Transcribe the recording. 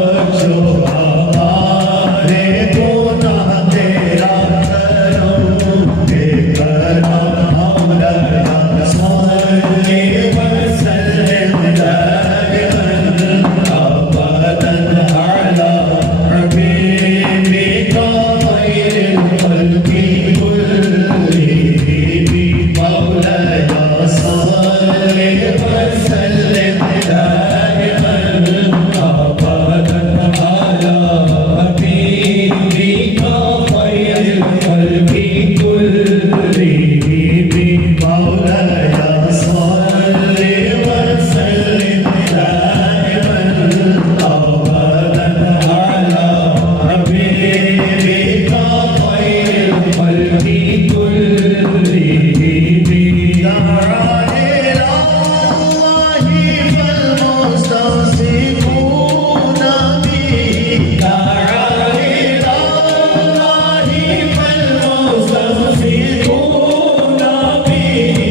बख्शो हमारे गुनाह तेरा करम मौलाना सल्ली वसल्लिम दाइमन अबदन अला हबीबिका खैरिल खल्qi कुल्लिहिम मौलाना सल्ली वसल्लिम दाइमन अबदन अला हबीबिका खैरिल खल्qi कुल्लिहिम मौलाना सल्ली वसल्लिम दाइमन अबदन अला हबीबिका खैरिल खल्qi कुल्लिहिम दआ इला अल्लाहि फल्मुस्तमसिकून बिही दआ इला अल्लाहि फल्मुस्तमसिकून बिही